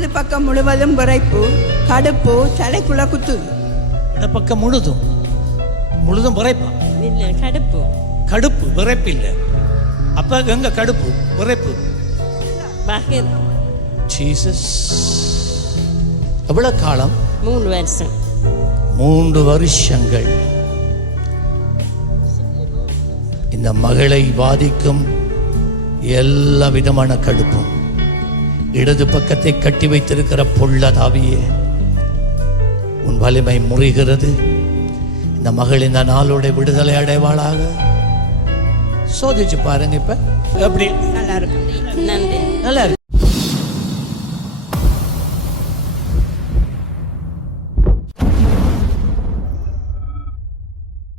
வலது பக்கம் முழுவதும் விரைப்பு, கடுப்பு, தலைக்குள்ள குத்துது. இடப்பக்கம் முழுதும் விரைப்பா? இல்ல, கடுப்பு. கடுப்பு, விரைப்பு இல்லை. அப்ப எங்க கடுப்பு விரைப்பு? வகர். ஜீசஸ். எவ்வளவு காலம்? 3 வருஷம். 3 வருஷங்கள். இந்த மகளை பாதிக்கும் எல்லா விதமான கடுப்பும், இடது பக்கத்தை கட்டி வைத்திருக்கிற பொள்ளதாவியே, உன் வலிமை முறிகிறது. இந்த மகள் இந்த நாளோட விடுதலை அடைவாளாக. சோதிச்சு பாருங்க. இப்ப எப்படி? நல்லா இருக்கு. நன்றி. நல்லா இருக்கு.